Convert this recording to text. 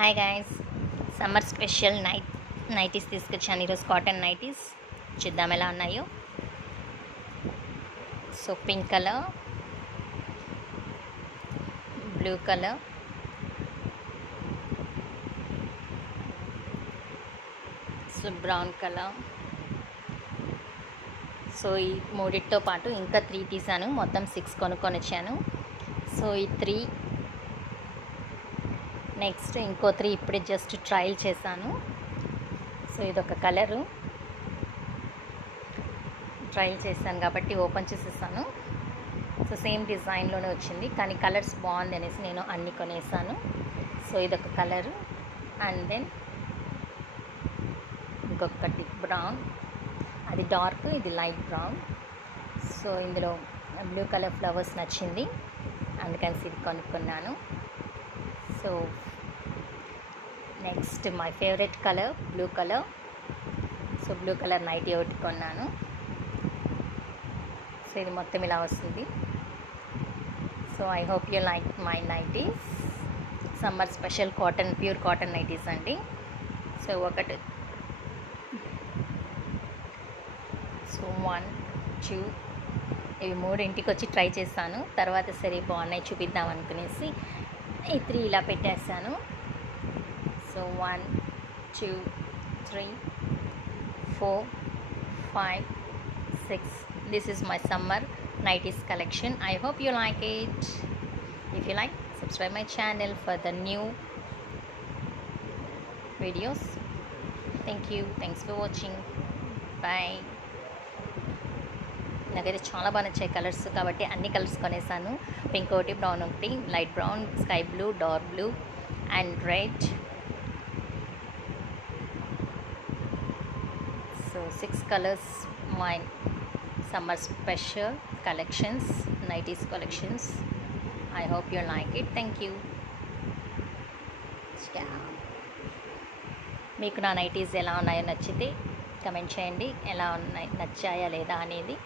Hi guys, summer special nighties తీసుకొచ్చాను. ఈరోజు cotton nighties చూద్దాం ఎలా ఉన్నాయో. So pink colour, blue colour, so brown colour. So ఈ మూడిటితో పాటు ఇంకా 3 తీసాను. మొత్తం 6 కొనుక్కొని వచ్చాను. సో ఈ 3, నెక్స్ట్ ఇంకో 3 ఇప్పుడే జస్ట్ ట్రయల్ చేశాను. సో ఇదొక కలరు ట్రయల్ చేశాను కాబట్టి ఓపెన్ చేసేసాను. సో సేమ్ డిజైన్లోనే వచ్చింది, కానీ కలర్స్ బాగుంది అనేసి నేను అన్ని కొనేసాను. సో ఇదొక కలరు, అండ్ దెన్ ఇంకొకటి బ్రౌన్, అది డార్క్, ఇది లైట్ బ్రౌన్. సో ఇందులో బ్లూ కలర్ ఫ్లవర్స్ నచ్చింది, అందుకని ఇది కొనుక్కున్నాను. So next my favourite colour blue colour. So blue colour nighty ఒకటి కొన్నాను. సో ఇది మొత్తం ఇలా వస్తుంది. So I hope you like my nighties. Summer special cotton, pure cotton nighties అండి. సో ఒకటి, సో 1, 2, ఇవి 3 ఇంటికి వచ్చి ట్రై చేశాను. తర్వాత సరే బాగున్నాయి చూపిద్దాం అనుకునేసి ఈ 3 ఇలా పెట్టేశాను. సో 1, 2, 3, 4, 5, 6. This is my summer nighties collection. I hope you like it. If you like, subscribe my channel for the new videos. Thank you. Thanks for watching. Bye. నాకైతే చాలా బాగా నచ్చాయి కలర్స్, కాబట్టి అన్ని కలర్స్ కొనేసాను. పింక్ ఒకటి, బ్రౌన్ ఒకటి, light brown, sky blue, dark blue and red. So 6 colours my summer special collections, nighties collections. I hope you like it. Thank you. మీకు నా నైటీస్ ఎలా ఉన్నాయో నచ్చితే కమెంట్ చేయండి, ఎలా ఉన్నాయి, నచ్చాయా లేదా అనేది.